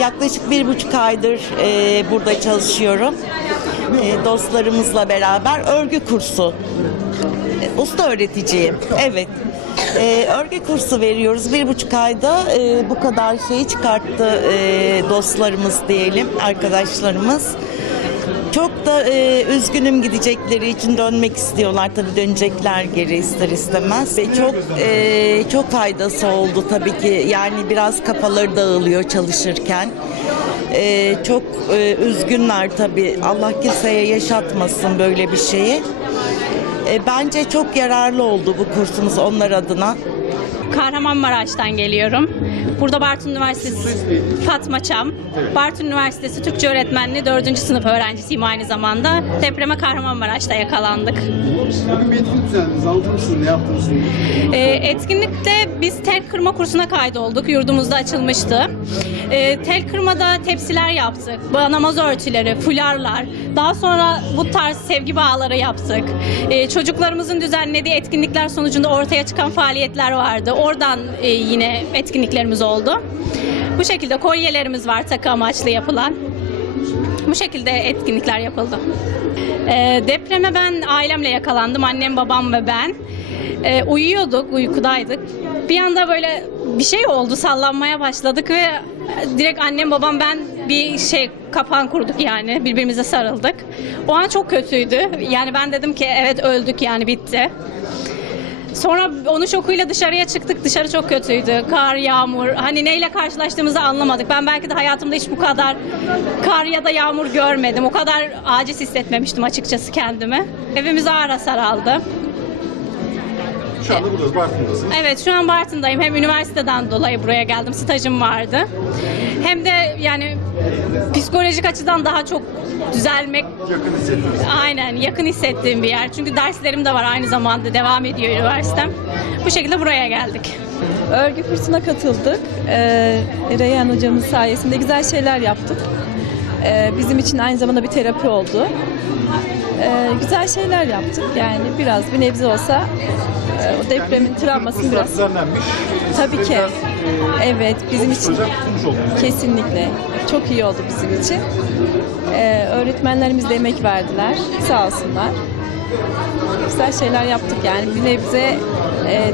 Yaklaşık bir buçuk aydır e, burada çalışıyorum. E, dostlarımızla beraber örgü kursu. Usta öğreticiyim. Evet. E, örgü kursu veriyoruz. Bir buçuk ayda bu kadar şeyi çıkarttı dostlarımız diyelim, arkadaşlarımız. Çok da e, üzgünüm gidecekleri için dönmek istiyorlar tabii dönecekler geri ister istemez. Ve çok e, çok faydası oldu tabii ki yani biraz kafaları dağılıyor çalışırken. E, çok e, üzgünler tabii Allah kimseye yaşatmasın böyle bir şeyi. E, bence çok yararlı oldu bu kursumuz onlar adına. Kahramanmaraş'tan geliyorum. Burada Bartın Üniversitesi Fatma Çam. Bartın Üniversitesi Türkçe öğretmenliği 4. sınıf öğrencisiyim aynı zamanda. Depreme Kahramanmaraş'ta yakalandık. Bugün bir etkinlik düzenlediniz. Anlatır mısınız? Ne yaptınız? Ee, etkinlikte biz tel kırma kursuna kaydolduk. Yurdumuzda açılmıştı. Ee, tel kırmada tepsiler yaptık. Namaz örtüleri, fularlar. Daha sonra bu tarz sevgi bağları yaptık. Ee, çocuklarımızın düzenlediği etkinlikler sonucunda ortaya çıkan faaliyetler vardı. Oradan e, yine etkinliklerimiz oldu. Bu şekilde kolyelerimiz var takı amaçlı yapılan. Bu şekilde etkinlikler yapıldı. Ee, depreme ben ailemle yakalandım. Annem, babam ve ben. Ee, uyuyorduk, uykudaydık. Bir anda böyle bir şey oldu, sallanmaya başladık ve direkt annem, babam, ben bir şey kapan kurduk yani. Birbirimize sarıldık. O an çok kötüydü. Yani ben dedim ki evet öldük yani bitti. Sonra onun şokuyla dışarıya çıktık. Dışarı çok kötüydü. Kar, yağmur. Hani neyle karşılaştığımızı anlamadık. Ben belki de hayatımda hiç bu kadar kar ya da yağmur görmedim. O kadar aciz hissetmemiştim açıkçası kendimi. Evimiz ağır hasar aldı. Şu anda buradayız. Bartın'dasınız. Evet şu an Bartın'dayım. Hem üniversiteden dolayı buraya geldim. Stajım vardı. Hem de yani psikolojik açıdan daha çok düzelmek Yakın hissettiniz. Aynen yakın hissettiğim bir yer. Çünkü derslerim de var aynı zamanda devam ediyor üniversitem. Bu şekilde buraya geldik. Örgü kursuna katıldık. Ee, Reyhan hocamız sayesinde güzel şeyler yaptık. Ee, bizim için aynı zamanda bir terapi oldu. Ee, güzel şeyler yaptık. Yani biraz bir nebze olsa e, o depremin travmasını biraz... düzenlenmiş. Tabii ki. E, Evet, bizim için tutmuş oldunuz. kesinlikle çok iyi oldu bizim için. Ee, öğretmenlerimiz de emek verdiler. Sağ olsunlar. Güzel şeyler yaptık yani bir nebze e,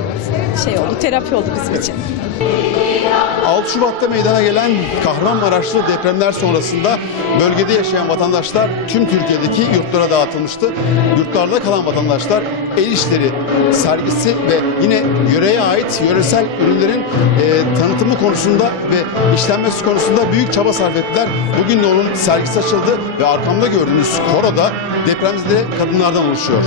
şey oldu, terapi oldu bizim için. 6 Şubat'ta meydana gelen Kahramanmaraşlı depremler sonrasında bölgede yaşayan vatandaşlar tüm Türkiye'deki yurtlara dağıtılmıştı. Yurtlarda kalan vatandaşlar el işleri sergisi ve yine yöreye ait yöresel ürünlerin e, tanıtımı konusunda ve işlenmesi konusunda büyük çaba sarf ettiler. Bugün de onun sergisi açıldı ve arkamda gördüğünüz koroda depremzede kadınlardan oluşuyor.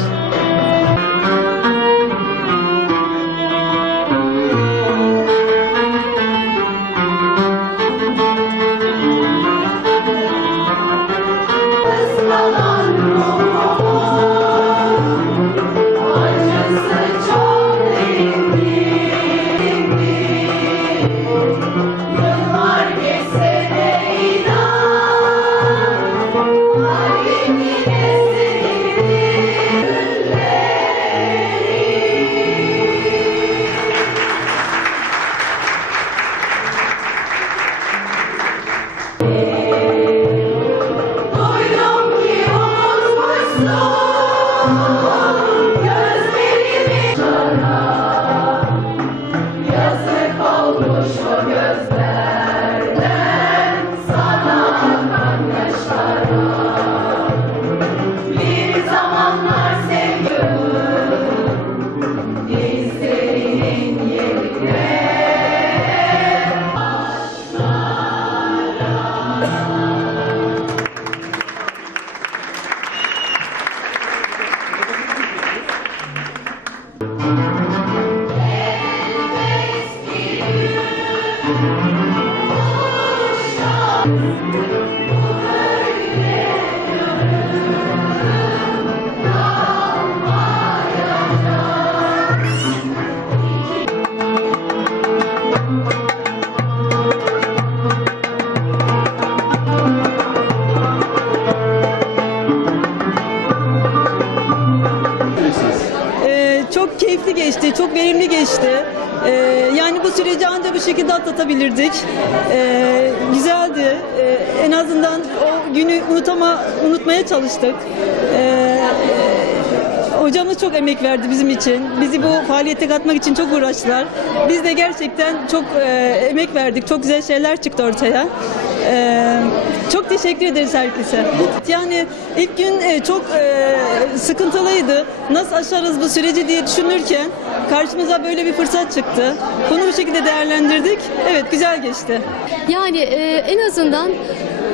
Bu süreci ancak bu şekilde atlatabilirdik. Ee, güzeldi. Ee, en azından o günü unutama, unutmaya çalıştık. Ee, Hocamız çok emek verdi bizim için. Bizi bu faaliyete katmak için çok uğraştılar. Biz de gerçekten çok e, emek verdik. Çok güzel şeyler çıktı ortaya. Ee, çok teşekkür ederiz herkese. Yani ilk gün e, çok e, sıkıntılıydı. Nasıl aşarız bu süreci diye düşünürken karşımıza böyle bir fırsat çıktı. Bunu bu şekilde değerlendirdik. Evet güzel geçti. Yani e, en azından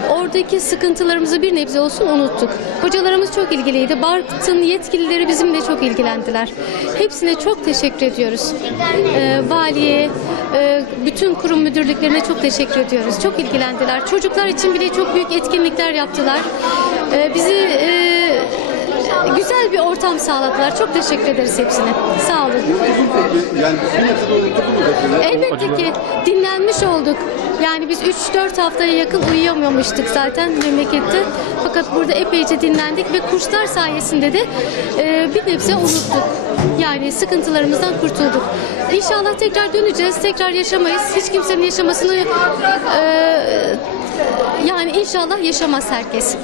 oradaki sıkıntılarımızı bir nebze olsun unuttuk. Hocalarımız çok ilgiliydi. Bartın yetkilileri bizimle çok ilgilendiler. Hepsine çok teşekkür ediyoruz. E, valiye, e, bütün kurum müdürlüklerine çok teşekkür ediyoruz. Çok ilgilendiler. Çocuklar için bile çok büyük etkinlikler yaptılar. E, bizi e, güzel bir ortam sağladılar. Çok teşekkür ederiz hepsine. Sağ olun. Yani? Elbette ki dinlenmiş olduk. Yani biz 3-4 haftaya yakın uyuyamıyormuştuk zaten memlekette. Fakat burada epeyce dinlendik ve kurslar sayesinde de e, bir nebze unuttuk. Yani sıkıntılarımızdan kurtulduk. İnşallah tekrar döneceğiz, tekrar yaşamayız. Hiç kimsenin yaşamasını e, yani inşallah yaşamaz herkes.